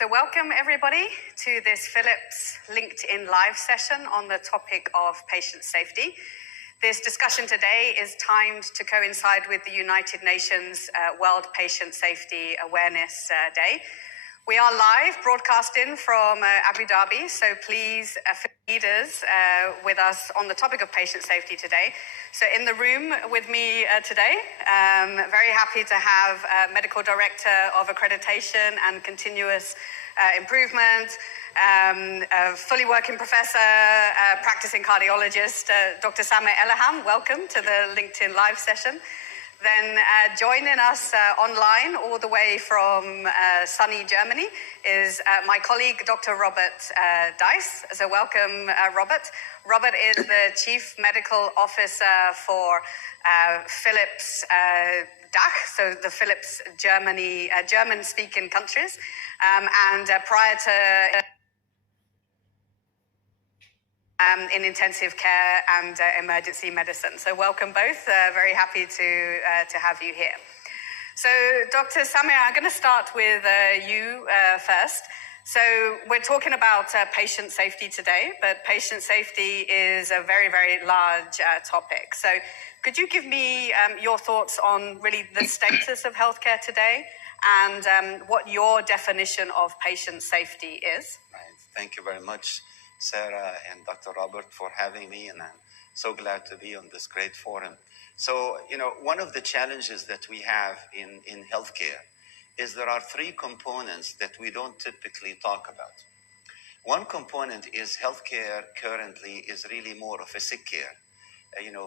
So welcome everybody to this Philips LinkedIn live session on the topic of patient safety. This discussion today is timed to coincide with the United Nations World Patient Safety Awareness Day. We are live broadcasting from Abu Dhabi, so please leaders with us on the topic of patient safety today. So in the room with me today, very happy to have Medical Director of Accreditation and Continuous Improvement, a fully working professor, practicing cardiologist, Dr. Ellahham. Welcome to the LinkedIn live session. Then joining us online all the way from sunny Germany is my colleague, Dr. Robert Dice. So welcome, Robert. Robert is the Chief Medical Officer for Philips DACH, so the Philips Germany, German-speaking countries. And prior to in intensive care and emergency medicine. So welcome both, very happy to have you here. So Dr. Samir, I'm going to start with you first. So we're talking about patient safety today, but patient safety is a very, very large topic. So could you give me your thoughts on really the status of healthcare today and what your definition of patient safety is? Right. Thank you very much, Sarah and Dr. Robert, for having me, and I'm so glad to be on this great forum. So, one of the challenges that we have in healthcare is there are three components that we don't typically talk about. One component is healthcare currently is really more of a sick care.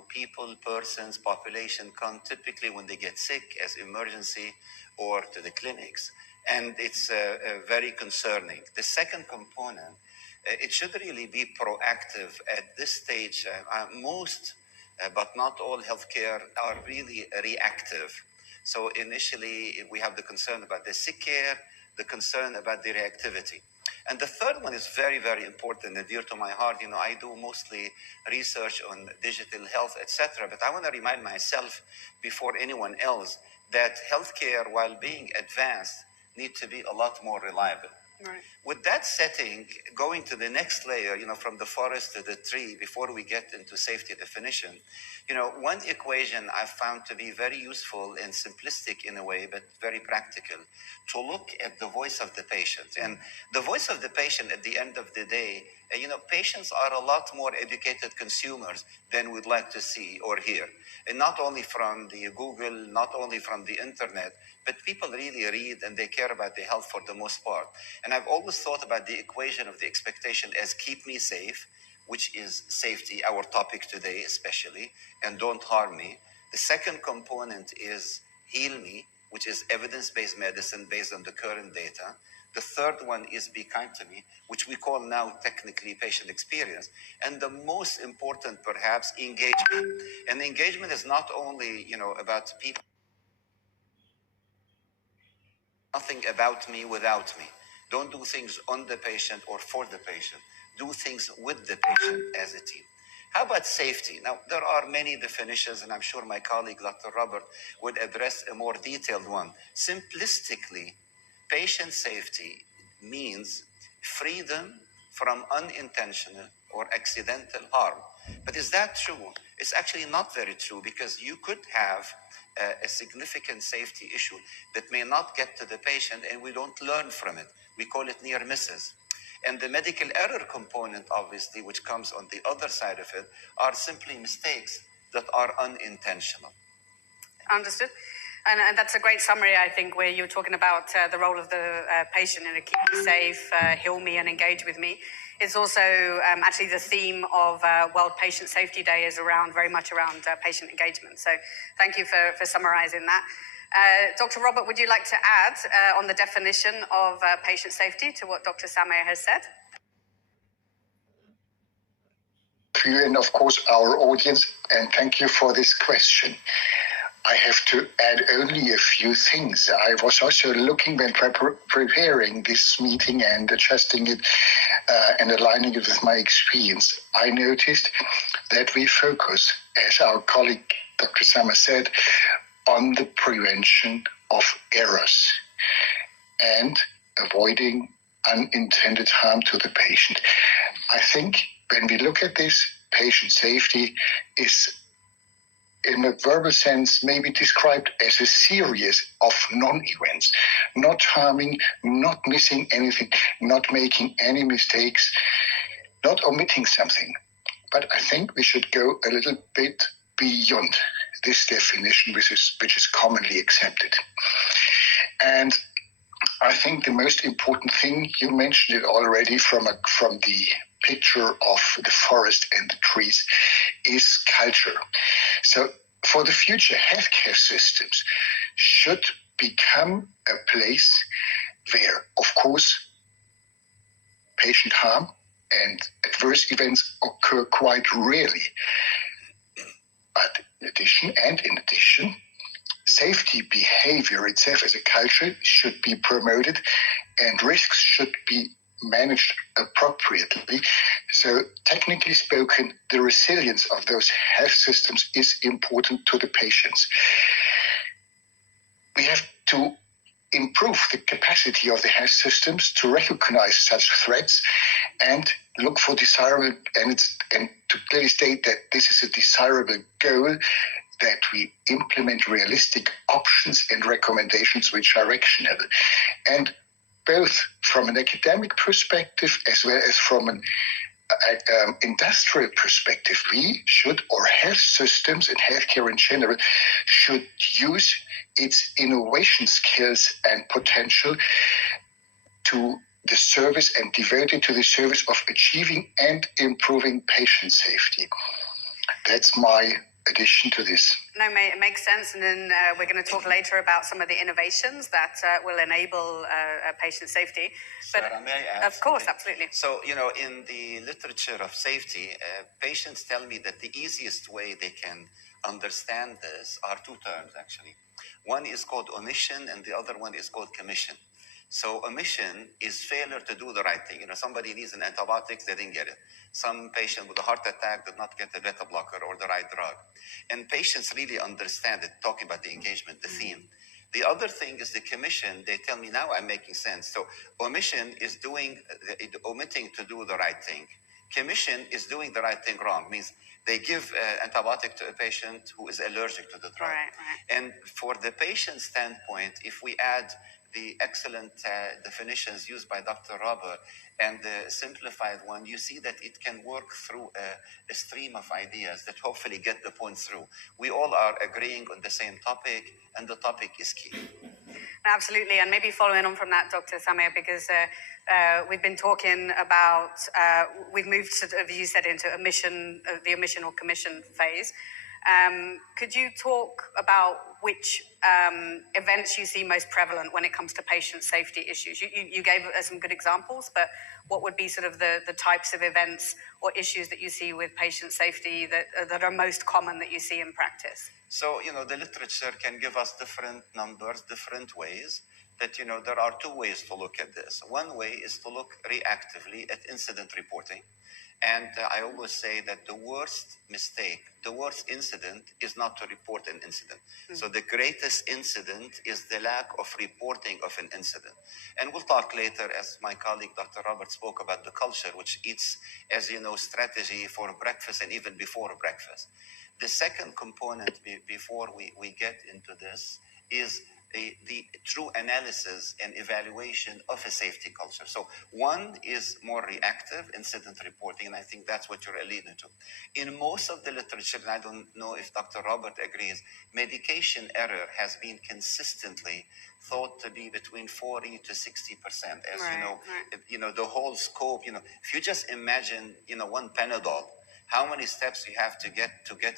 People, persons, population come typically when they get sick as emergency or to the clinics. And it's very concerning. The second component, it should really be proactive at this stage. Most, but not all healthcare are really reactive. So initially, we have the concern about the sick care, the concern about the reactivity. And the third one is very, very important and dear to my heart. I do mostly research on digital health, etc. But I want to remind myself before anyone else that healthcare, while being advanced, need to be a lot more reliable. Right. With that setting, going to the next layer, from the forest to the tree, before we get into safety definition, one equation I found to be very useful and simplistic in a way, but very practical, to look at the voice of the patient. And the voice of the patient at the end of the day, patients are a lot more educated consumers than we'd like to see or hear. And not only from the Google, not only from the internet, but people really read and they care about their health for the most part. And I've always thought about the equation of the expectation as keep me safe, which is safety, our topic today especially, and don't harm me. The second component is heal me, which is evidence-based medicine based on the current data. The third one is be kind to me, which we call now technically patient experience. And the most important, perhaps, engagement. And engagement is not only, about people. Nothing about me without me. Don't do things on the patient or for the patient. Do things with the patient as a team. How about safety? Now, there are many definitions, and I'm sure my colleague, Dr. Robert, would address a more detailed one. Simplistically, patient safety means freedom from unintentional or accidental harm. But is that true? It's actually not very true, because you could have a significant safety issue that may not get to the patient, and we don't learn from it. We call it near misses. And the medical error component, obviously, which comes on the other side of it, are simply mistakes that are unintentional. Understood. And that's a great summary, I think, where you're talking about the role of the patient in keep me safe, heal me, and engage with me. It's also actually the theme of World Patient Safety Day is very much around patient engagement. So thank you for summarizing that. Dr. Robert, would you like to add on the definition of patient safety to what Dr. Samir has said? You and of course our audience, and thank you for this question. I have to add only a few things. I was also looking when preparing this meeting and adjusting it and aligning it with my experience. I noticed that we focus, as our colleague Dr. Sama said, on the prevention of errors and avoiding unintended harm to the patient. I think when we look at this, patient safety is, in a verbal sense, maybe described as a series of non-events, not harming, not missing anything, not making any mistakes, not omitting something. But I think we should go a little bit beyond this definition, which is commonly accepted. And I think the most important thing, you mentioned it already from the picture of the forest and the trees, is culture. So for the future, healthcare systems should become a place where, of course, patient harm and adverse events occur quite rarely. But in addition, safety behavior itself as a culture should be promoted and risks should be managed appropriately. So technically spoken, the resilience of those health systems is important to the patients. We have to improve the capacity of the health systems to recognize such threats and look for desirable, and to clearly state that this is a desirable goal, that we implement realistic options and recommendations which are actionable. And both from an academic perspective as well as from an industrial perspective, we should, or health systems and healthcare in general, should use its innovation skills and potential to the service and devote it to the service of achieving and improving patient safety. That's my addition to this. No, it makes sense, and then we're going to talk later about some of the innovations that will enable patient safety. But Sarah, may I add of course, something? absolutely. So, in the literature of safety, patients tell me that the easiest way they can understand this are two terms, actually. One is called omission, and the other one is called commission. So omission is failure to do the right thing. Somebody needs an antibiotics, they didn't get it. Some patient with a heart attack did not get the beta blocker or the right drug. And patients really understand it, talking about the engagement, the theme. The other thing is the commission. They tell me, now I'm making sense. So omission is omitting to do the right thing. Commission is doing the right thing wrong, means they give antibiotic to a patient who is allergic to the drug. Right. And for the patient standpoint, if we add the excellent definitions used by Dr. Robert and the simplified one, you see that it can work through a stream of ideas that hopefully get the point through. We all are agreeing on the same topic, and the topic is key. Absolutely, and maybe following on from that, Dr. Samir, because we've been talking about, we've moved, as you said, into the omission or commission phase. Could you talk about which events you see most prevalent when it comes to patient safety issues? You gave us some good examples, but what would be sort of the types of events or issues that you see with patient safety that are most common that you see in practice? So, the literature can give us different numbers, different ways. That, there are two ways to look at this. One way is to look reactively at incident reporting. And I always say that the worst mistake, the worst incident is not to report an incident. Mm-hmm. So the greatest incident is the lack of reporting of an incident. And we'll talk later, as my colleague, Dr. Robert, spoke about the culture, which eats, as you know, strategy for breakfast and even before breakfast. The second component before we get into this is the true analysis and evaluation of a safety culture. So one is more reactive incident reporting, and I think that's what you're alluding to. In most of the literature, and I don't know if Dr. Robert agrees, medication error has been consistently thought to be between 40 to 60%. As you know, the whole scope, if you just imagine, one Panadol, how many steps you have to get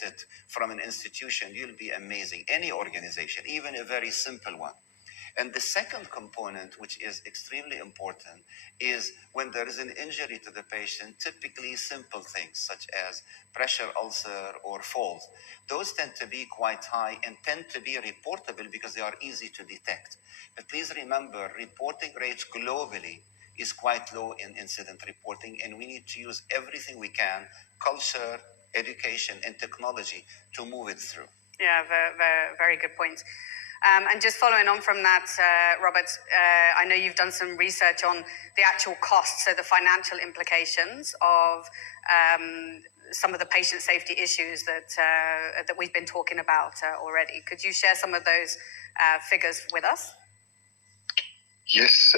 it from an institution, you'll be amazing. Any organization, even a very simple one. And the second component, which is extremely important, is when there is an injury to the patient, typically simple things such as pressure ulcer or falls. Those tend to be quite high and tend to be reportable because they are easy to detect. But please remember, reporting rates globally is quite low in incident reporting, and we need to use everything we can, culture, education, and technology to move it through. Yeah, very, very good point. And just following on from that, Robert, I know you've done some research on the actual costs, so the financial implications of some of the patient safety issues that we've been talking about already. Could you share some of those figures with us? Yes,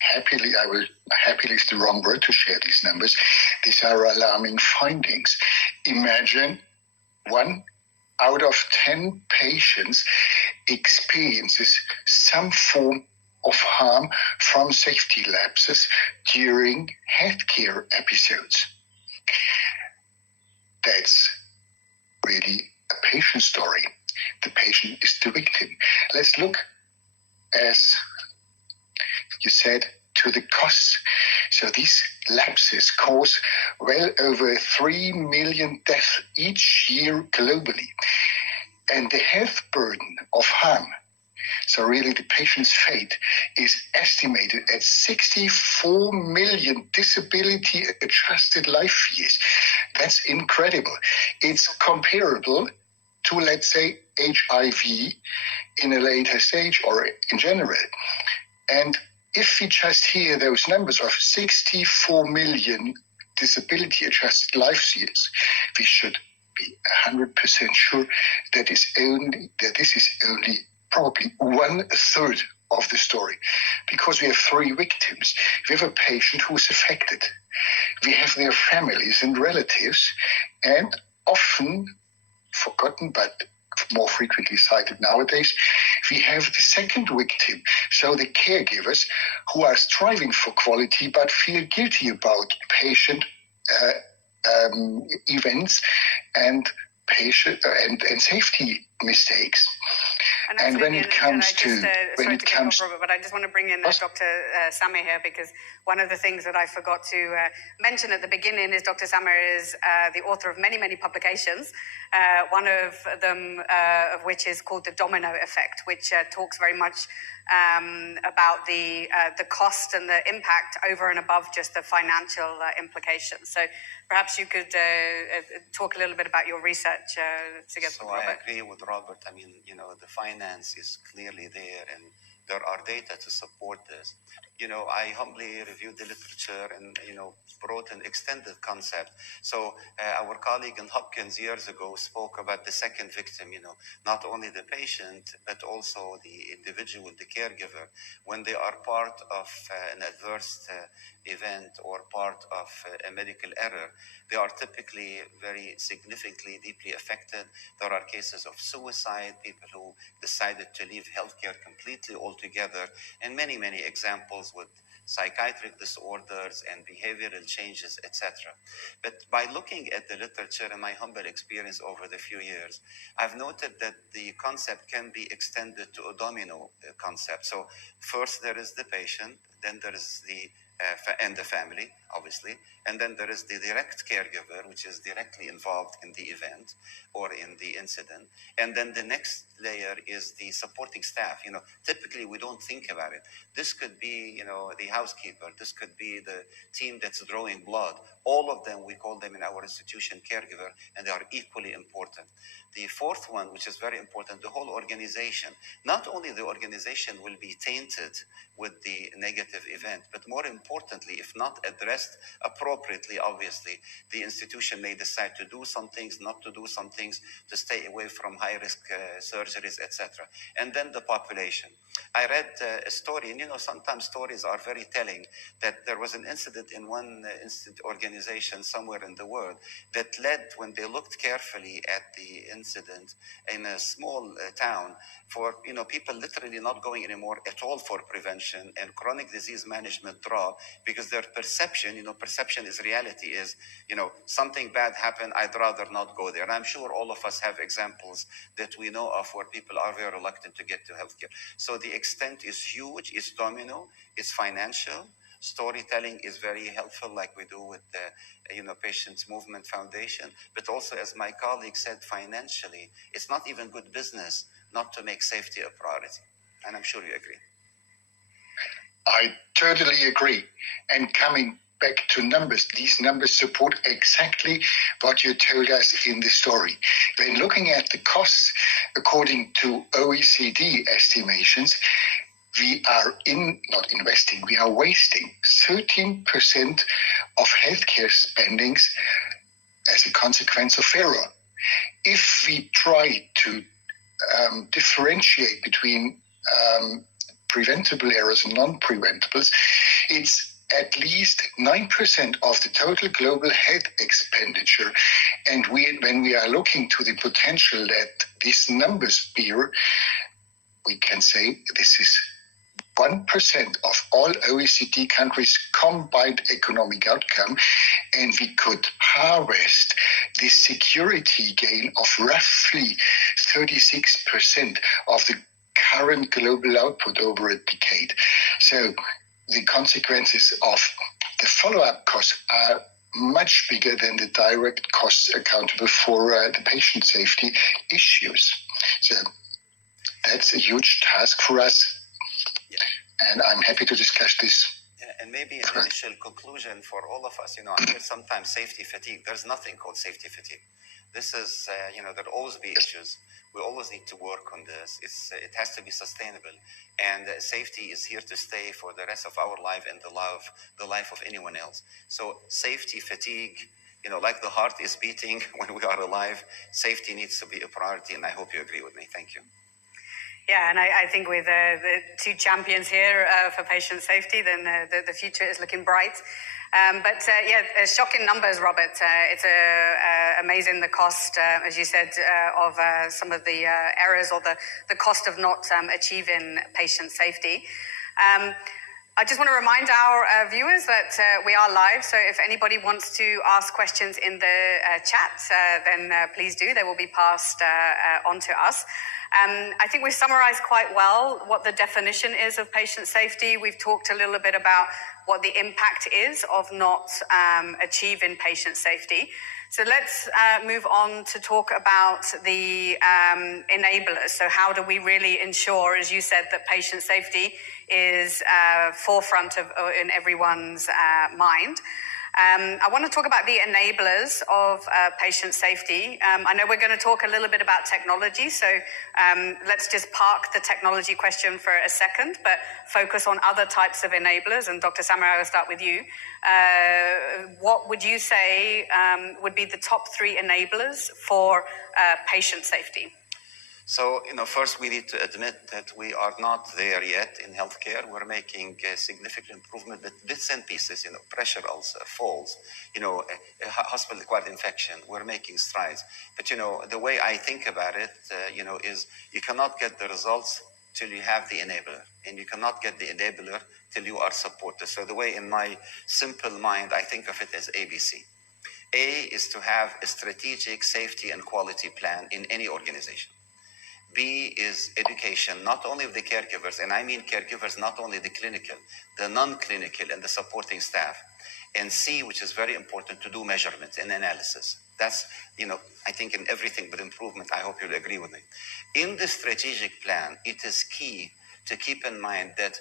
happily is the wrong word to share these numbers. These are alarming findings. Imagine 1 out of 10 patients experiences some form of harm from safety lapses during healthcare episodes. That's really a patient story. The patient is the victim. Let's look, as you said, to the costs. So these lapses cause well over 3 million deaths each year globally. And the health burden of harm, so really the patient's fate, is estimated at 64 million disability-adjusted life years. That's incredible. It's comparable to, let's say, HIV in a later stage or in general. And if we just hear those numbers of 64 million disability-adjusted life years, we should be 100% sure that this is only probably 1/3 of the story, because we have 3 victims. We have a patient who is affected. We have their families and relatives, and often forgotten but more frequently cited nowadays, we have the second victim, so the caregivers who are striving for quality but feel guilty about patient events and patient and safety mistakes. And when it comes to Robert, but I just want to bring in Dr. Samer here, because one of the things that I forgot to mention at the beginning is Dr. Samer is the author of many publications. One of them, of which is called The Domino Effect, which talks very much about the cost and the impact over and above just the financial implications. So perhaps you could talk a little bit about your research together with Robert. I agree with Robert. I mean, the finance is clearly there, and there are data to support this. I humbly reviewed the literature and, brought an extended concept. So our colleague in Hopkins years ago spoke about the second victim, not only the patient, but also the individual, the caregiver, when they are part of an adverse event or part of a medical error. They are typically very significantly, deeply affected. There are cases of suicide, people who decided to leave healthcare completely altogether, and many examples with psychiatric disorders and behavioral changes, etc. But by looking at the literature and my humble experience over the few years, I've noted that the concept can be extended to a domino concept. So first there is the patient, then there is and the family, obviously, and then there is the direct caregiver, which is directly involved in the event or in the incident, and then the next layer is the supporting staff. Typically we don't think about it. This could be, the housekeeper. This could be the team that's drawing blood. All of them, we call them in our institution caregiver, and they are equally important. The fourth one, which is very important, the whole organization. Not only the organization will be tainted with the negative event, but more importantly, if not addressed appropriately, obviously, the institution may decide to do some things, not to do some things, to stay away from high-risk surgeries, etc. And then the population. I read a story, and sometimes stories are very telling, that there was an incident in one organization somewhere in the world that led, when they looked carefully at the incident in a small town, for people literally not going anymore at all for prevention, and chronic disease management drop, because their perception is reality, is something bad happened, I'd rather not go there. And I'm sure all of us have examples that we know of where people are very reluctant to get to healthcare. So the extent is huge, it's domino, it's financial. Storytelling is very helpful, like we do with the Patients Movement Foundation. But also, as my colleague said, financially, it's not even good business not to make safety a priority. And I'm sure you agree. I totally agree. And coming back to numbers. These numbers support exactly what you told us in the story. When looking at the costs, according to OECD estimations, we are we are wasting 13% of healthcare spendings as a consequence of error. If we try to differentiate between preventable errors and non-preventables, it's at least 9% of the total global health expenditure. And when we are looking to the potential that these numbers bear, we can say this is 1% of all OECD countries' combined economic outcome, and we could harvest this security gain of roughly 36% of the current global output over a decade. So the consequences of the follow-up costs are much bigger than the direct costs accountable for the patient safety issues. So that's a huge task for us. Yeah. And I'm happy to discuss this. Yeah, and maybe an initial conclusion for all of us, after sometimes safety fatigue, there's nothing called safety fatigue. This is, there'll always be issues. We always need to work on this. It has to be sustainable. And safety is here to stay for the rest of our life and the life of anyone else. So safety fatigue, like the heart is beating when we are alive, safety needs to be a priority. And I hope you agree with me. Thank you. Yeah, and I think with the two champions here for patient safety, then the future is looking bright. Shocking numbers, Robert. It's amazing the cost, as you said, of some of the errors or the cost of not achieving patient safety. I just want to remind our viewers that we are live, so if anybody wants to ask questions in the chat, then please do. They will be passed on to us. I think we've summarized quite well what the definition is of patient safety. We've talked a little bit about what the impact is of not achieving patient safety. So let's move on to talk about the enablers. So how do we really ensure, as you said, that patient safety is forefront in everyone's mind? I want to talk about the enablers of patient safety. I know we're going to talk a little bit about technology, so let's just park the technology question for a second, but focus on other types of enablers. And Dr. Samurai, I will start with you. What would you say would be the top 3 enablers for patient safety? So, first we need to admit that we are not there yet in healthcare. We're making significant improvement, but bits and pieces, pressure ulcer, falls, hospital-acquired infection. We're making strides. But, the way I think about it, is you cannot get the results till you have the enabler, and you cannot get the enabler till you are supported. So the way in my simple mind, I think of it as ABC. A is to have a strategic safety and quality plan in any organization. B is education, not only of the caregivers, and I mean caregivers, not only the clinical, the non-clinical and the supporting staff. And C, which is very important, to do measurements and analysis. That's, I think in everything but improvement, I hope you'll agree with me. In the strategic plan, it is key to keep in mind that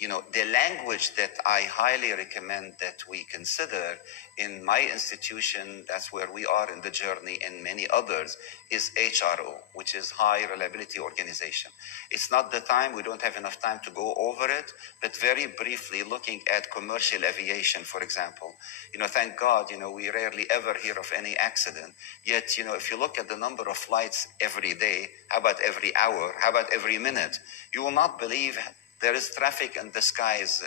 the language that I highly recommend that we consider in my institution, that's where we are in the journey, and many others, is HRO, which is High Reliability Organization. It's not the time, we don't have enough time to go over it, but very briefly looking at commercial aviation, for example. Thank God, we rarely ever hear of any accident. Yet, if you look at the number of flights every day, how about every hour, how about every minute, you will not believe there is traffic in the skies,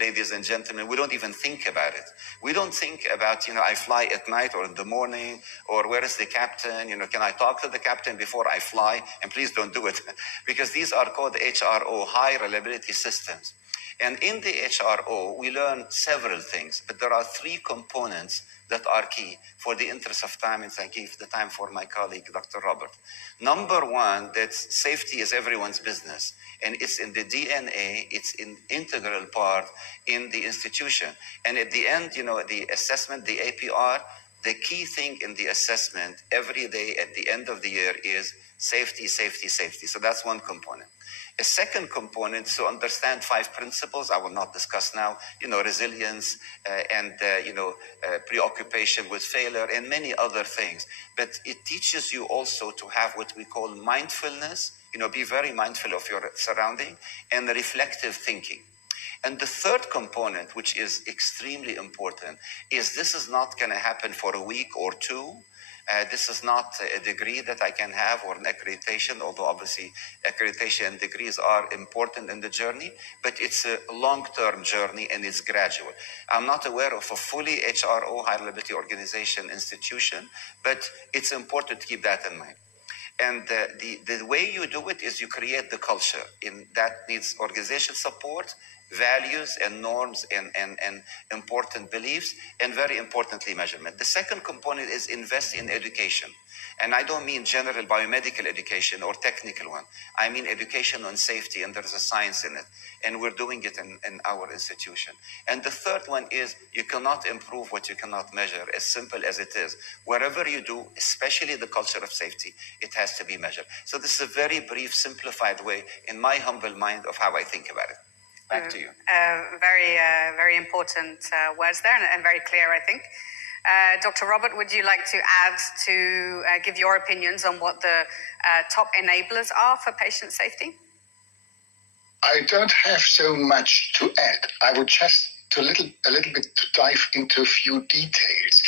ladies and gentlemen. We don't even think about it. We don't think about, I fly at night or in the morning, or where is the captain? Can I talk to the captain before I fly? And please don't do it, because these are called HRO, High Reliability Systems. And in the HRO, we learn several things, but there are 3 components that are key. For the interest of time, and thank you for the time for my colleague, Dr. Robert. Number 1, that safety is everyone's business. And it's in the DNA, it's an integral part in the institution. And at the end, the assessment, the APR, the key thing in the assessment every day at the end of the year is safety, safety, safety. So that's one component. A second component is to understand 5 principles I will not discuss now, resilience and preoccupation with failure and many other things. But it teaches you also to have what we call mindfulness, be very mindful of your surrounding, and reflective thinking. And the third component, which is extremely important, is this is not going to happen for a week or two. This is not a degree that I can have or an accreditation, although obviously accreditation and degrees are important in the journey, but it's a long-term journey and it's gradual. I'm not aware of a fully HRO, high reliability organization institution, but it's important to keep that in mind. And the way you do it is you create the culture, and that needs organization support, values and norms and important beliefs, and very importantly, measurement. The second component is invest in education. And I don't mean general biomedical education or technical one. I mean education on safety, and there's a science in it. And we're doing it in our institution. And the third one is you cannot improve what you cannot measure, as simple as it is. Wherever you do, especially the culture of safety, it has to be measured. So this is a very brief, simplified way, in my humble mind, of how I think about it. Back to you. Very important words there, and very clear, I think. Dr. Robert, would you like to add to give your opinions on what the top enablers are for patient safety? I don't have so much to add. I would just a little bit to dive into a few details.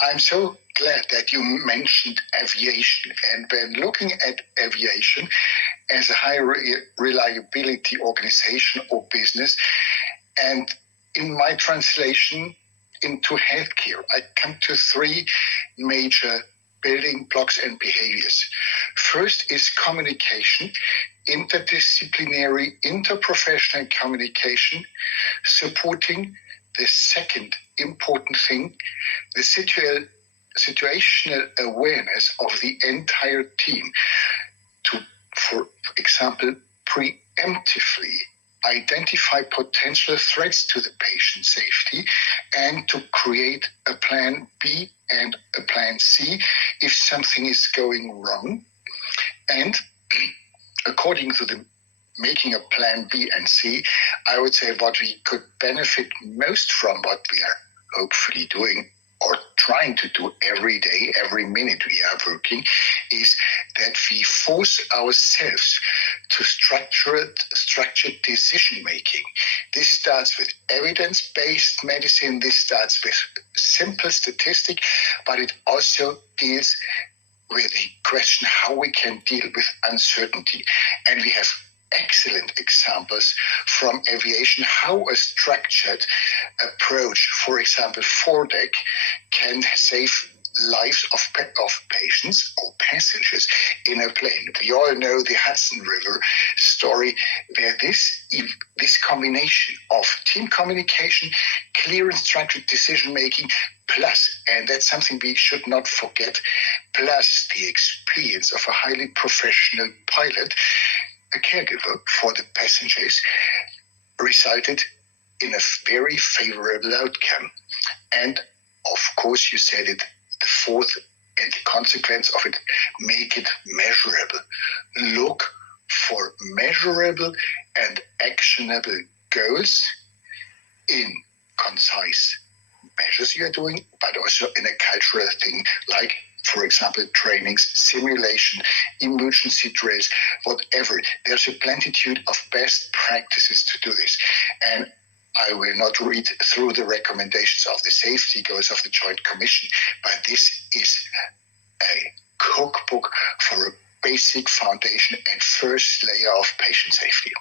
I'm so glad that you mentioned aviation. And when looking at aviation as a high reliability organization or business, and in my translation into healthcare, I come to 3 major building blocks and behaviors. First is communication, interdisciplinary, interprofessional communication, supporting the second important thing, the situational awareness of the entire team to, for example, preemptively identify potential threats to the patient safety and to create a plan B and a plan C if something is going wrong. And according to the making a plan B and C, I would say what we could benefit most from what we are hopefully doing or trying to do every day, every minute we are working, is that we force ourselves to structured decision-making. This starts with evidence-based medicine. This starts with simple statistic, but it also deals with the question how we can deal with uncertainty. And we have excellent examples from aviation, how a structured approach, for example, FORDEC, can save lives of patients or passengers in a plane. We all know the Hudson River story, where this combination of team communication, clear and structured decision-making, plus, and that's something we should not forget, plus the experience of a highly professional pilot, a caregiver for the passengers, resulted in a very favorable outcome. And of course, you said it, the fourth and the consequence of it, make it measurable. Look for measurable and actionable goals in concise measures you are doing, but also in a cultural thing like, for example, trainings, simulation, emergency drills, whatever. There's a plenitude of best practices to do this. And I will not read through the recommendations of the safety goals of the Joint Commission, but this is a cookbook for a basic foundation and first layer of patient safety.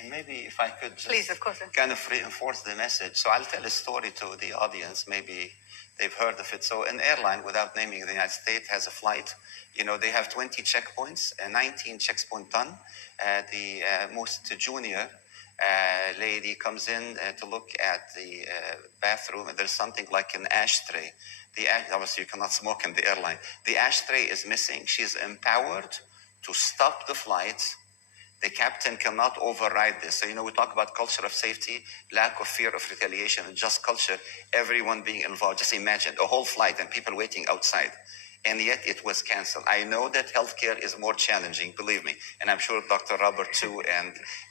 And maybe if I could just Please, of course. kind of reinforce the message. So I'll tell a story to the audience, maybe they've heard of it. So an airline, without naming the United States, has a flight. They have 20 checkpoints, 19 checkpoints done. The most junior lady comes in to look at the bathroom, and there's something like an ashtray. Obviously, you cannot smoke in the airline. The ashtray is missing. She's empowered to stop the flight. The captain cannot override this. So, we talk about culture of safety, lack of fear of retaliation, and just culture, everyone being involved. Just imagine a whole flight and people waiting outside. and yet it was canceled. I know that healthcare is more challenging, believe me, and I'm sure Dr. Robert too,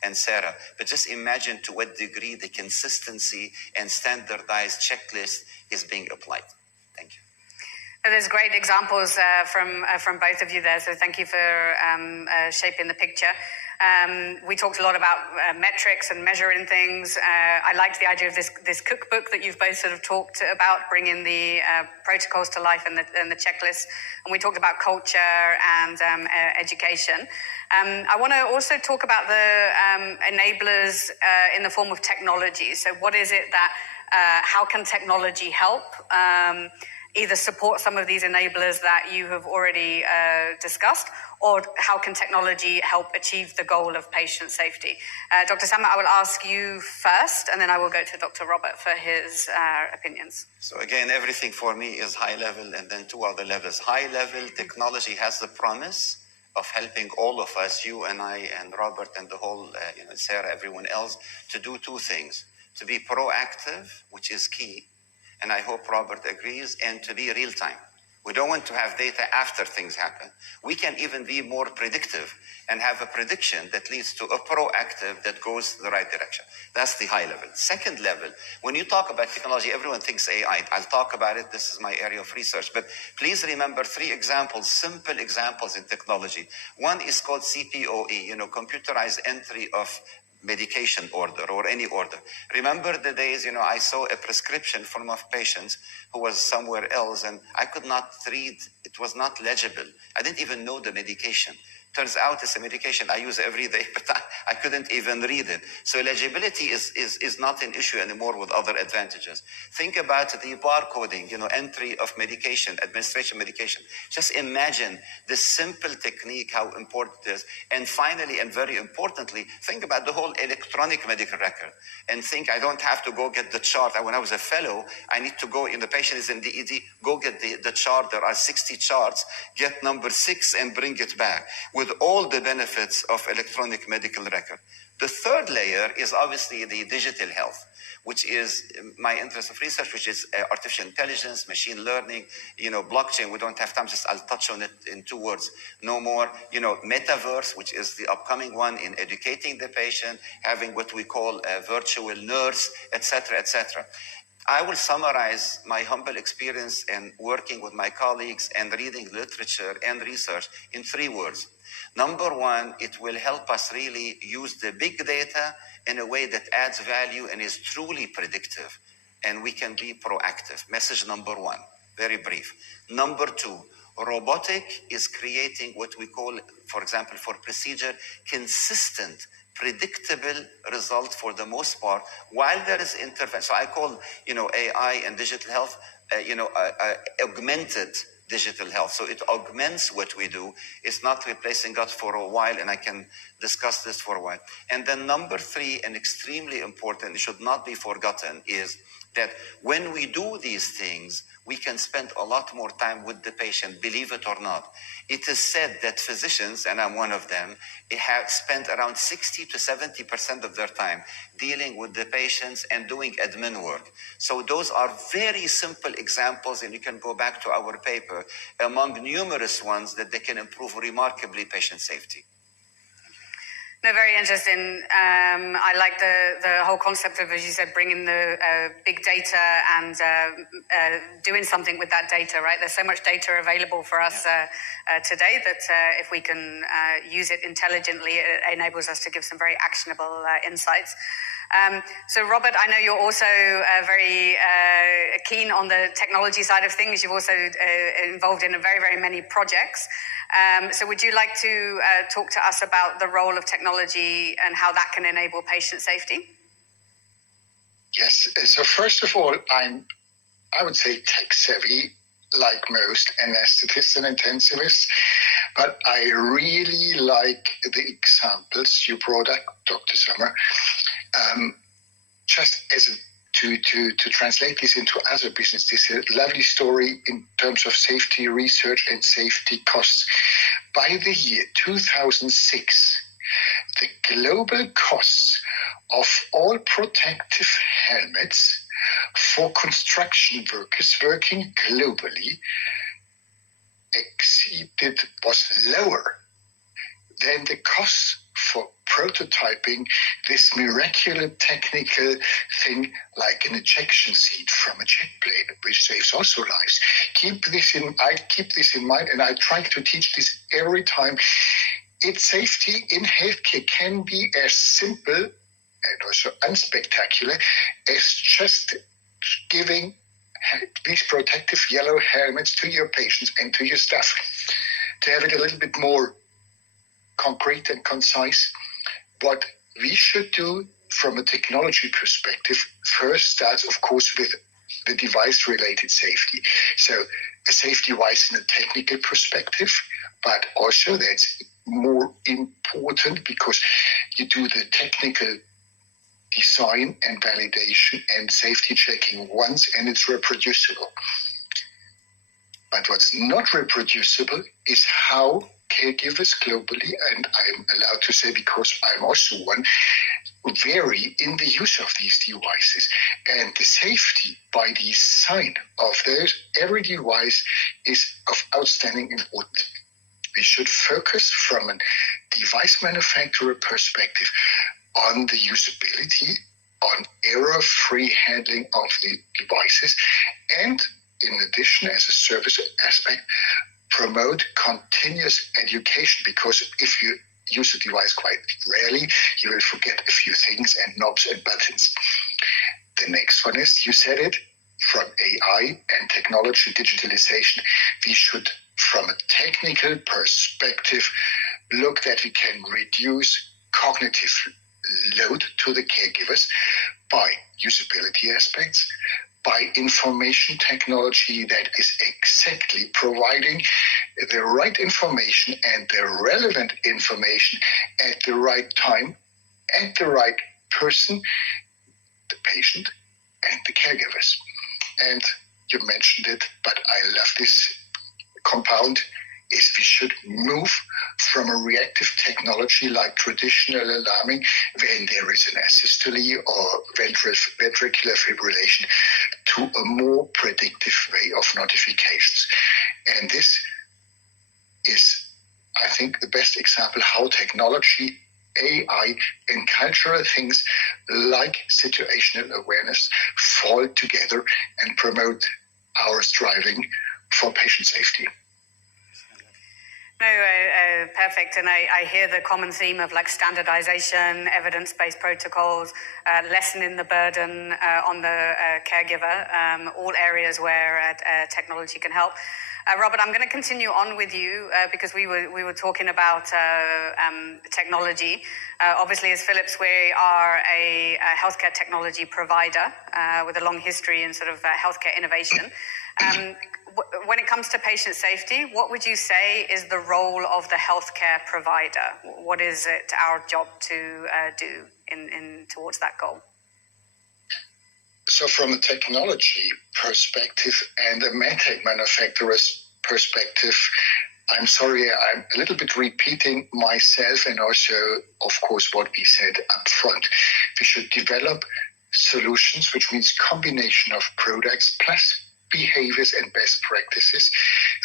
and Sarah, but just imagine to what degree the consistency and standardized checklist is being applied. Thank you. There's great examples from both of you there, so thank you for shaping the picture. We talked a lot about metrics and measuring things. I liked the idea of this cookbook that you've both sort of talked about, bringing the protocols to life and the checklist. And we talked about culture and education. I want to also talk about the enablers in the form of technology. So what is it that, how can technology help? Either support some of these enablers that you have already discussed, or how can technology help achieve the goal of patient safety? Dr. Sammer, I will ask you first, and then I will go to Dr. Robert for his opinions. So again, everything for me is high level, and then two other levels. High level technology has the promise of helping all of us, you and I and Robert and the whole, Sarah, everyone else, to do two things. To be proactive, which is key, and I hope Robert agrees, and to be real time. We don't want to have data after things happen. We can even be more predictive and have a prediction that leads to a proactive that goes the right direction. That's the high level. Second level, when you talk about technology, everyone thinks AI. I'll talk about it. This is my area of research. But please remember three examples, simple examples in technology. One is called CPOE, computerized entry of medication order or any order. Remember the days, I saw a prescription from a patient who was somewhere else and I could not read, it was not legible. I didn't even know the medication. Turns out it's a medication I use every day, but I couldn't even read it. So legibility is not an issue anymore with other advantages. Think about the barcoding, entry of medication, administration medication. Just imagine this simple technique, how important it is. And finally, and very importantly, think about the whole electronic medical record. And think I don't have to go get the chart. When I was a fellow, I need to go, the patient is in the ED, go get the chart. There are 60 charts, get number 6 and bring it back. With all the benefits of electronic medical record. The third layer is obviously the digital health, which is my interest of research, which is artificial intelligence, machine learning, blockchain. We don't have time, just I'll touch on it in 2 words, no more. Metaverse, which is the upcoming one in educating the patient, having what we call a virtual nurse, etc., etc. I will summarize my humble experience in working with my colleagues and reading literature and research in 3 words. Number 1, it will help us really use the big data in a way that adds value and is truly predictive, and we can be proactive. Message number 1, very brief. Number 2, robotic is creating what we call, for example, for procedure, consistent, predictable result for the most part, while there is intervention. So I call, AI and digital health, augmented digital health. So it augments what we do. It's not replacing us for a while, and I can discuss this for a while. And then number 3, and extremely important, it should not be forgotten, is that when we do these things, we can spend a lot more time with the patient, believe it or not. It is said that physicians, and I'm one of them, have spent around 60 to 70% of their time dealing with the patients and doing admin work. So those are very simple examples, and you can go back to our paper, among numerous ones that they can improve remarkably patient safety. No, very interesting. I like the whole concept of, as you said, bringing the big data and doing something with that data, right? There's so much data available for us today that if we can use it intelligently, it enables us to give some very actionable insights. So Robert, I know you're also very keen on the technology side of things. You've also involved in very, very many projects. So would you like to talk to us about the role of technology and how that can enable patient safety? Yes. So first of all, I would say tech savvy, like most anesthetists and intensivists, but I really like the examples you brought up, Dr. Sammer. Just as to translate this into other business, this is a lovely story in terms of safety research and safety costs. By the year 2006, the global costs of all protective helmets for construction workers working globally was lower than the cost for prototyping this miraculous technical thing like an ejection seat from a jet plane, which saves also lives. I keep this in mind, and I try to teach this every time. Its safety in healthcare can be as simple and also unspectacular as just giving these protective yellow helmets to your patients and to your staff. To have it a little bit more concrete and concise, what we should do from a technology perspective first starts, of course, with the device-related safety. So a safety device in a technical perspective, but also that's more important because you do the technical design and validation and safety checking once, and it's reproducible. But what's not reproducible is how caregivers globally, and I'm allowed to say because I'm also one, vary in the use of these devices. And the safety by design of every device is of outstanding importance. We should focus from a device manufacturer perspective on the usability, on error-free handling of the devices, and in addition, as a service aspect, promote continuous education, because if you use a device quite rarely, you will forget a few things and knobs and buttons. The next one is, you said it, from AI and technology digitalization, we should, from a technical perspective, look that we can reduce cognitive load to the caregivers by usability aspects, by information technology that is exactly providing the right information and the relevant information at the right time, and the right person, the patient, and the caregivers. And you mentioned it, but I love this compound, is we should move from a reactive technology like traditional alarming when there is an asystole or ventricular fibrillation to a more predictive way of notifications. And this is, I think, the best example how technology, AI, and cultural things like situational awareness fall together and promote our striving for patient safety. No, perfect. And I hear the common theme of like standardization, evidence-based protocols, lessening the burden on the caregiver, all areas where technology can help. Robert, I'm going to continue on with you because we were talking about technology. Obviously, as Philips, we are a healthcare technology provider with a long history in sort of healthcare innovation. When it comes to patient safety, what would you say is the role of the healthcare provider? What is it our job to do in towards that goal? So from a technology perspective and a medtech manufacturer's perspective, I'm sorry, I'm a little bit repeating myself and also, of course, what we said up front. We should develop solutions, which means combination of products plus behaviors and best practices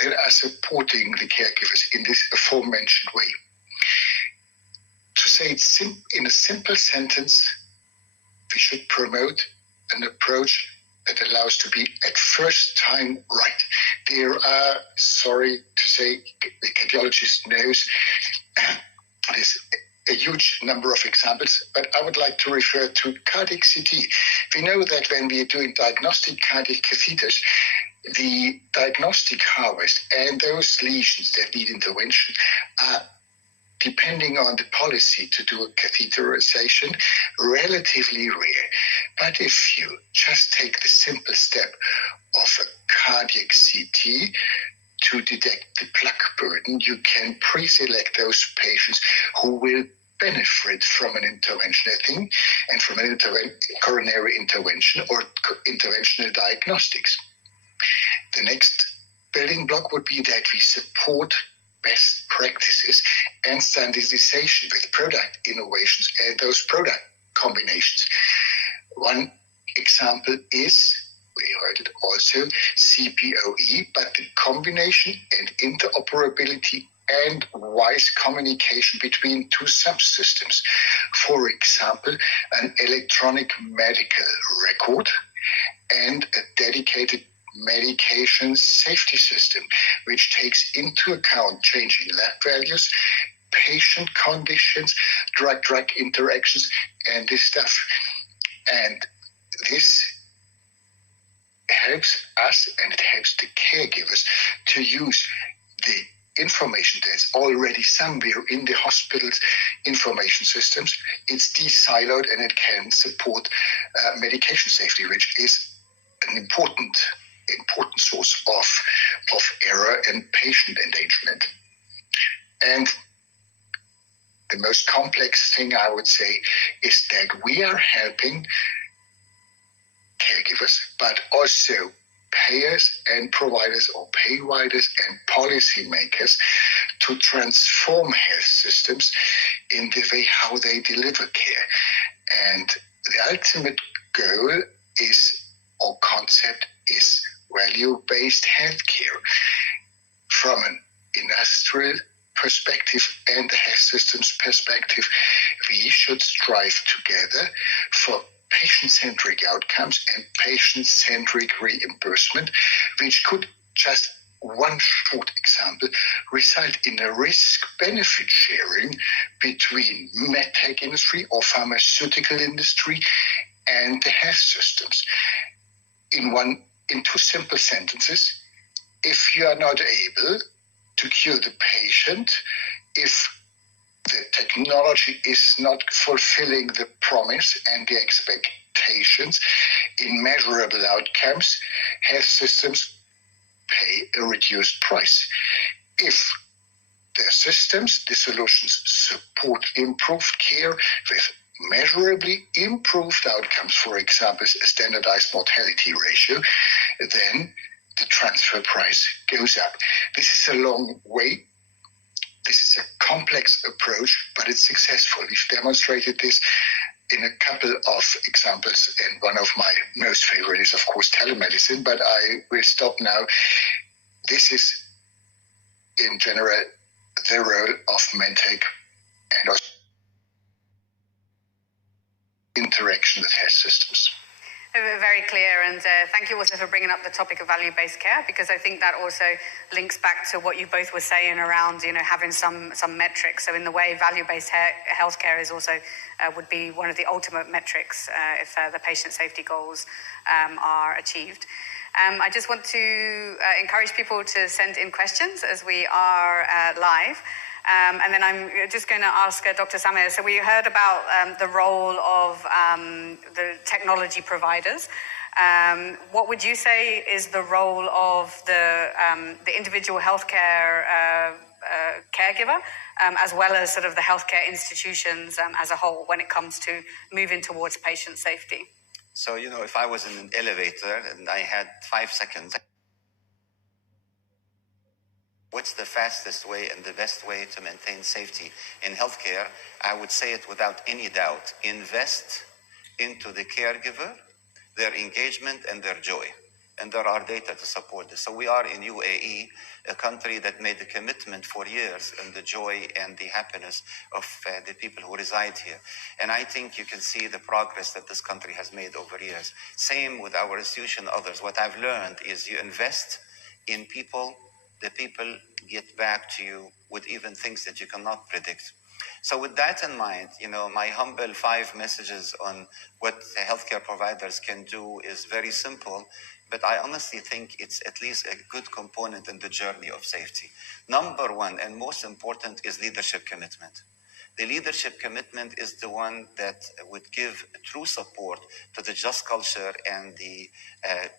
that are supporting the caregivers in this aforementioned way. To say it in a simple sentence, we should promote an approach that allows to be at first time right. There are, sorry to say, the cardiologist knows there's a huge number of examples, but I would like to refer to cardiac CT. We know that when we are doing diagnostic cardiac catheters, the diagnostic harvest and those lesions that need intervention are, depending on the policy to do a catheterization, relatively rare. But if you just take the simple step of a cardiac CT to detect the plaque burden, you can pre-select those patients who will benefit from an intervention, I think, and from an coronary intervention or interventional diagnostics. The next building block would be that we support best practices and standardization with product innovations and those product combinations. One example is we heard it also, CPOE, but the combination and interoperability and wise communication between two subsystems. For example, an electronic medical record and a dedicated medication safety system, which takes into account changing lab values, patient conditions, drug-drug interactions, and this stuff. And this helps us and it helps the caregivers to use the information that's already somewhere in the hospital's information systems. It's de-siloed and it can support medication safety, which is an important source of error and patient endangerment. And the most complex thing I would say is that we are helping caregivers, but also payers and providers or paywriters and policymakers to transform health systems in the way how they deliver care. And the ultimate goal is, or concept is, value-based healthcare. From an industrial perspective and the health systems perspective, we should strive together for patient-centric outcomes and patient-centric reimbursement, which could, just one short example, result in a risk-benefit sharing between medtech industry or pharmaceutical industry and the health systems. In two simple sentences, if you are not able to cure the patient, if the technology is not fulfilling the promise and the expectations in measurable outcomes, health systems pay a reduced price. If the systems, the solutions support improved care with measurably improved outcomes, for example, a standardized mortality ratio, then the transfer price goes up. This is a long way. This is a complex approach, but it's successful. We've demonstrated this in a couple of examples, and one of my most favorite is, of course, telemedicine, but I will stop now. This is, in general, the role of medtech and also interaction with health systems. Very clear, and thank you also for bringing up the topic of value-based care, because I think that also links back to what you both were saying around, having some metrics. So in the way, value-based healthcare is also would be one of the ultimate metrics if the patient safety goals are achieved. I just want to encourage people to send in questions as we are live. And then I'm just going to ask Dr. Samir. So we heard about the role of the technology providers. What would you say is the role of the individual healthcare caregiver, as well as sort of the healthcare institutions as a whole when it comes to moving towards patient safety? So, if I was in an elevator and I had 5 seconds, what's the fastest way and the best way to maintain safety in healthcare? I would say it without any doubt. Invest into the caregiver, their engagement and their joy. And there are data to support this. So we are in UAE, a country that made a commitment for years in the joy and the happiness of the people who reside here. And I think you can see the progress that this country has made over years. Same with our institution, others. What I've learned is you invest in people, the people get back to you with even things that you cannot predict. So with that in mind, my humble 5 messages on what the healthcare providers can do is very simple, but I honestly think it's at least a good component in the journey of safety. Number 1 and most important is leadership commitment. The leadership commitment is the one that would give true support to the just culture and the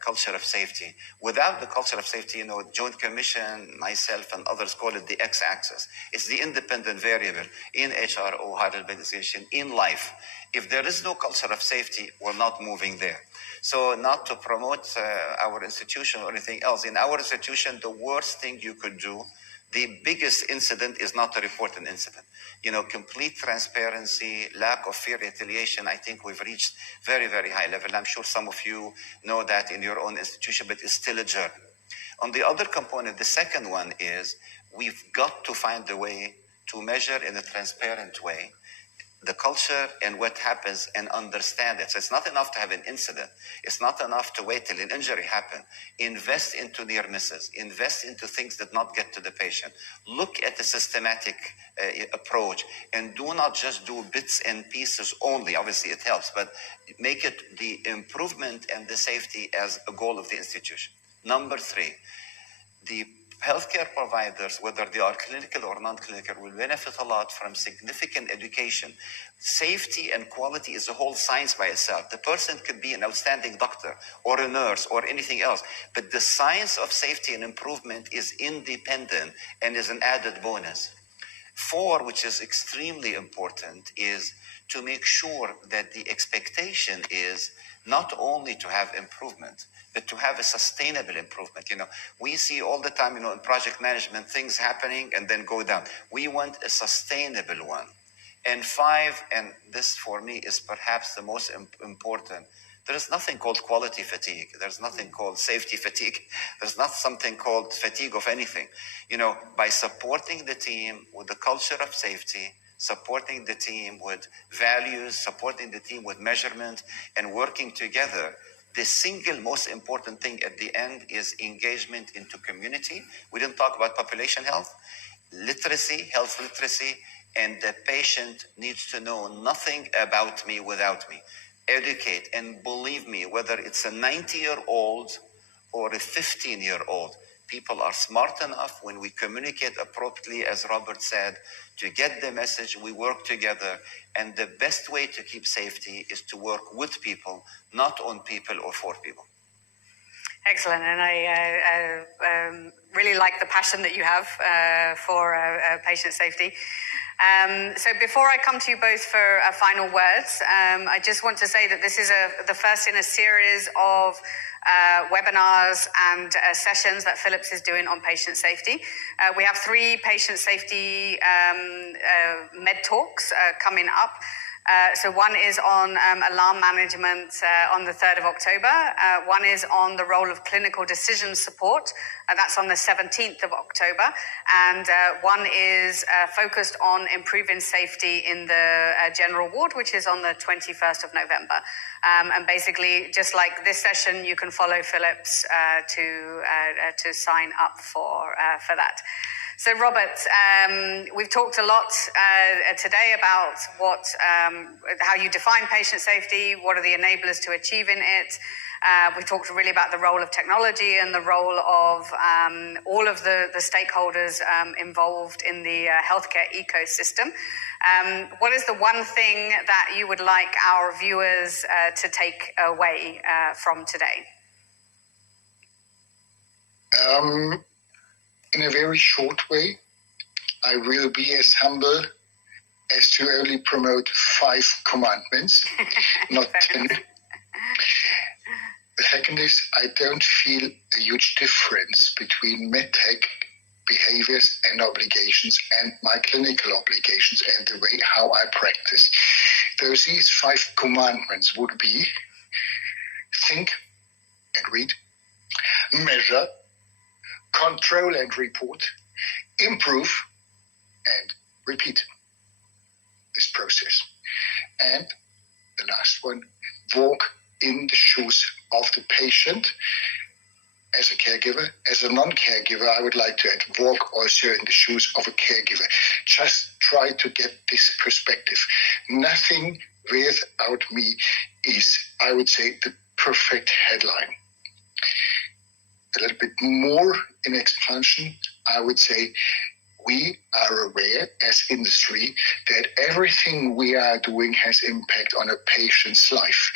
culture of safety. Without the culture of safety, Joint Commission, myself and others call it the X-axis. It's the independent variable in HRO, higher organization, in life. If there is no culture of safety, we're not moving there. So not to promote our institution or anything else. In our institution, the worst thing you could do, The biggest incident is not to report an incident. Complete transparency, lack of fear retaliation, I think we've reached very, very high level. I'm sure some of you know that in your own institution, but it's still a journey. On the other component, the second one is we've got to find a way to measure in a transparent way the culture and what happens and understand it. So it's not enough to have an incident. It's not enough to wait till an injury happens. Invest into near misses. Invest into things that not get to the patient. Look at the systematic approach and do not just do bits and pieces only. Obviously it helps, but make it the improvement and the safety as a goal of the institution. Number 3, the healthcare providers, whether they are clinical or non-clinical, will benefit a lot from significant education. Safety and quality is a whole science by itself. The person could be an outstanding doctor or a nurse or anything else, but the science of safety and improvement is independent and is an added bonus. 4, which is extremely important, is to make sure that the expectation is not only to have improvement, but to have a sustainable improvement. We see all the time, in project management, things happening and then go down. We want a sustainable one. And 5, and this for me is perhaps the most important, there is nothing called quality fatigue. There's nothing called safety fatigue. There's not something called fatigue of anything. By supporting the team with the culture of safety, supporting the team with values, supporting the team with measurement, and working together, the single most important thing at the end is engagement into community. We didn't talk about population health, literacy, health literacy, and the patient needs to know nothing about me without me. Educate, and believe me, whether it's a 90-year-old or a 15-year-old, people are smart enough when we communicate appropriately, as Robert said, to get the message. We work together, and the best way to keep safety is to work with people, not on people or for people. Excellent, and I really like the passion that you have for patient safety. So before I come to you both for final words, I just want to say that this is the first in a series of webinars and sessions that Philips is doing on patient safety. We have 3 patient safety med talks coming up. So one is on alarm management on the 3rd of October. One is on the role of clinical decision support. That's on the 17th of October. And one is focused on improving safety in the general ward, which is on the 21st of November. And basically, just like this session, you can follow Philips to sign up for that. So Robert, we've talked a lot today about how you define patient safety, what are the enablers to achieving it. We talked really about the role of technology and the role of all of the stakeholders involved in the healthcare ecosystem. What is the one thing that you would like our viewers to take away from today? In a very short way, I will be as humble as to only promote 5 commandments, not 10. The second is, I don't feel a huge difference between medtech behaviors and obligations and my clinical obligations and the way how I practice. These 5 commandments would be: think and read, measure, control and report, improve, and repeat this process. And the last one, walk in the shoes of the patient. As a caregiver, as a non-caregiver, I would like to add, walk also in the shoes of a caregiver. Just try to get this perspective. Nothing without me is, I would say, the perfect headline. A little bit more in expansion, I would say we are aware as industry that everything we are doing has impact on a patient's life.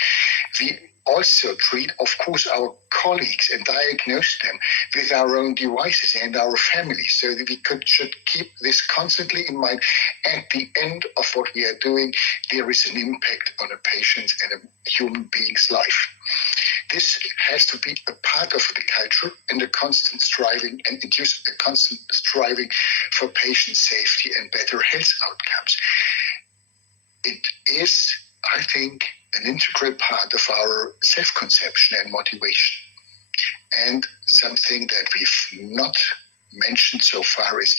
We also treat, of course, our colleagues and diagnose them with our own devices and our families, so that we should keep this constantly in mind. At the end of what we are doing, there is an impact on a patient's and a human being's life. this has to be a part of the culture and a constant striving and induce a constant striving for patient safety and better health outcomes. It is, I think, an integral part of our self-conception and motivation. And something that we've not mentioned so far is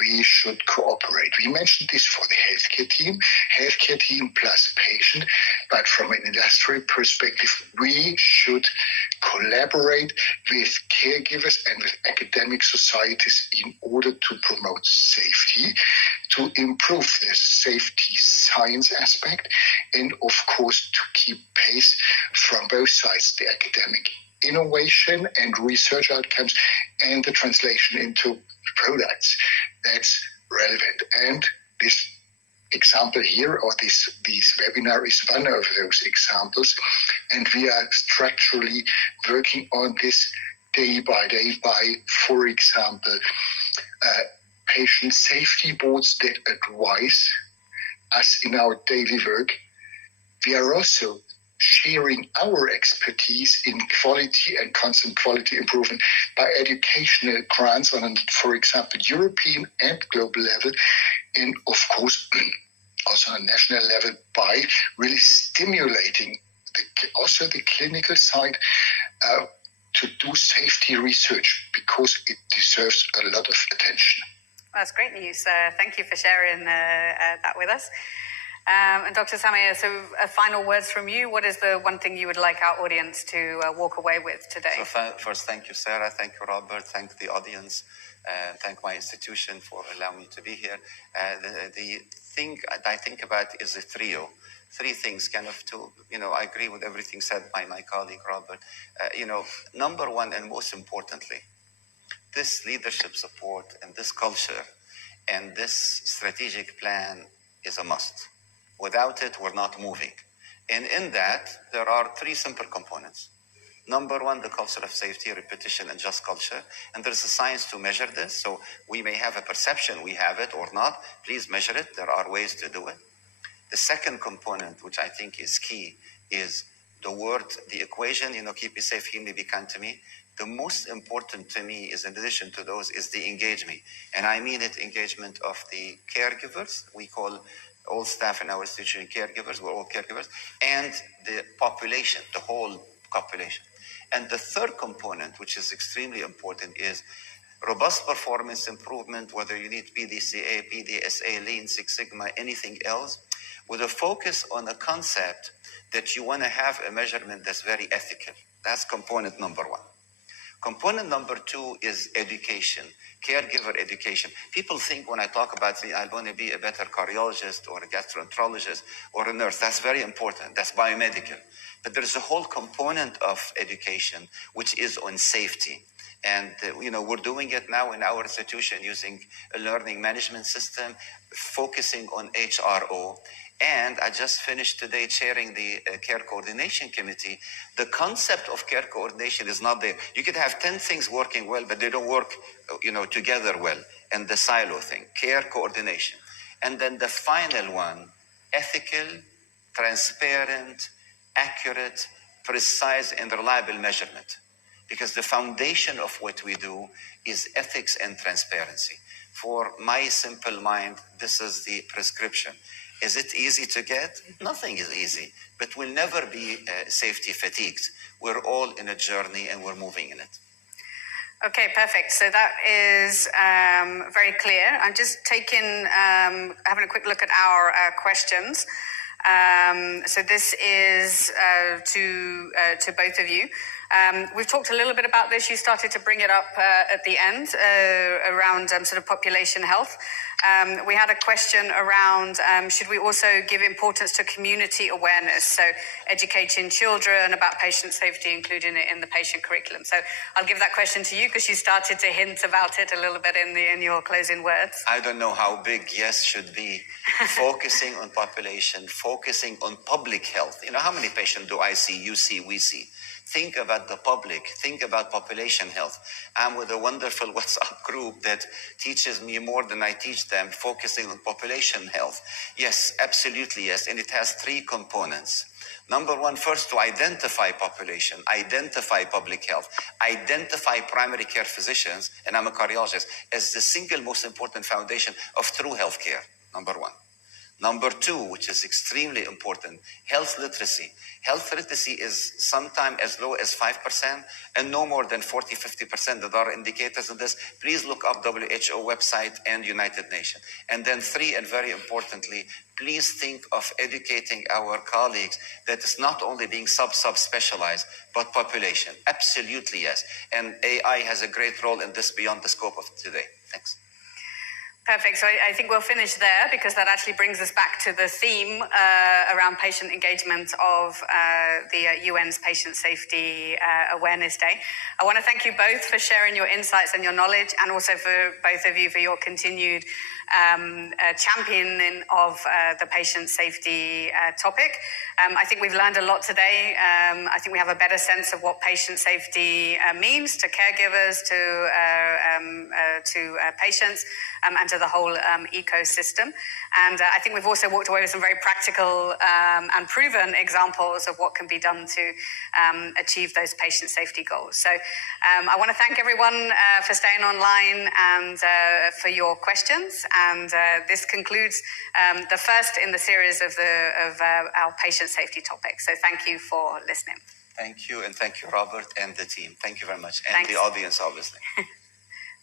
we should cooperate. We mentioned this for the healthcare team plus patient, but from an industrial perspective, we should collaborate with caregivers and with academic societies in order to promote safety, to improve the safety science aspect, and of course to keep pace from both sides, the academic innovation and research outcomes and the translation into products that's relevant. And this example here, or this webinar, is one of those examples, and we are structurally working on this day by day by, for example, patient safety boards that advise us in our daily work. We are also sharing our expertise in quality and constant quality improvement by educational grants on, for example, European and global level, and of course also on a national level by really stimulating also the clinical side to do safety research, because it deserves a lot of attention. That's great news. Thank you for sharing that with us. And Dr. Samir, so final words from you. What is the one thing you would like our audience to walk away with today? So first, thank you, Sarah. Thank you, Robert. Thank the audience. Thank my institution for allowing me to be here. The thing I think about is a trio. Three things, kind of, to, I agree with everything said by my colleague, Robert. Number one, and most importantly, this leadership support and this culture and this strategic plan is a must. Without it, we're not moving. And in that, there are three simple components. Number one, the culture of safety, repetition, and just culture. And there's a science to measure this. So we may have a perception we have it or not. Please measure it. There are ways to do it. The second component, which I think is key, is the equation, keep me safe, heal me, be kind to me. The most important to me is, in addition to those, is the engagement. And I mean engagement of the caregivers. We call all staff in our institution caregivers, we're all caregivers, and the population, the whole population. And the third component, which is extremely important, is robust performance improvement, whether you need PDCA, PDSA, Lean Six Sigma, anything else, with a focus on a concept that you want to have a measurement that's very ethical. That's component number one. Component number two is education, caregiver education. People think when I talk about I want to be a better cardiologist or a gastroenterologist or a nurse. That's very important. That's biomedical. But there's a whole component of education which is on safety. And, we're doing it now in our institution using a learning management system, focusing on HRO. And I just finished today chairing the care coordination committee. The concept of care coordination is not there. You could have 10 things working well, but they don't work, together well. And the silo thing, care coordination. And then the final one, ethical, transparent, accurate, precise, and reliable measurement. Because the foundation of what we do is ethics and transparency. For my simple mind, this is the prescription. Is it easy to get? Nothing is easy, but we'll never be safety fatigued. We're all in a journey and we're moving in it. Okay, perfect. So that is very clear. I'm just having a quick look at our questions. So this is to both of you. We've talked a little bit about this. You started to bring it up at the end around sort of population health. We had a question around should we also give importance to community awareness, so educating children about patient safety, including it in the patient curriculum. So I'll give that question to you because you started to hint about it a little bit in your closing words. I don't know how big yes should be. Focusing on population, focusing on public health. How many patients do I see, you see, we see? Think about the public. Think about population health. I'm with a wonderful WhatsApp group that teaches me more than I teach them, focusing on population health. Yes, absolutely yes. And it has three components. Number one, first to identify population, identify public health, identify primary care physicians, and I'm a cardiologist, as the single most important foundation of true healthcare, number one. Number two, which is extremely important, health literacy. Health literacy is sometimes as low as 5% and no more than 40-50%. There are indicators of this. Please look up WHO website and United Nations. And then three, and very importantly, please think of educating our colleagues that it's not only being sub-specialized, but population. Absolutely, yes. And AI has a great role in this beyond the scope of today. Thanks. Perfect. So I think we'll finish there because that actually brings us back to the theme around patient engagement of the UN's Patient Safety Awareness Day. I want to thank you both for sharing your insights and your knowledge, and also for both of you for your continued championing of the patient safety topic. I think we've learned a lot today. I think we have a better sense of what patient safety means to caregivers, to patients, and to the whole ecosystem. And I think we've also walked away with some very practical and proven examples of what can be done to achieve those patient safety goals. So I want to thank everyone for staying online and for your questions. And this concludes the first in the series of our patient safety topic. So thank you for listening. Thank you, and thank you, Robert, and the team. Thank you very much, and Thanks. the audience, obviously.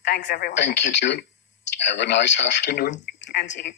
Thanks, everyone. Thank you, too. Have a nice afternoon. And you.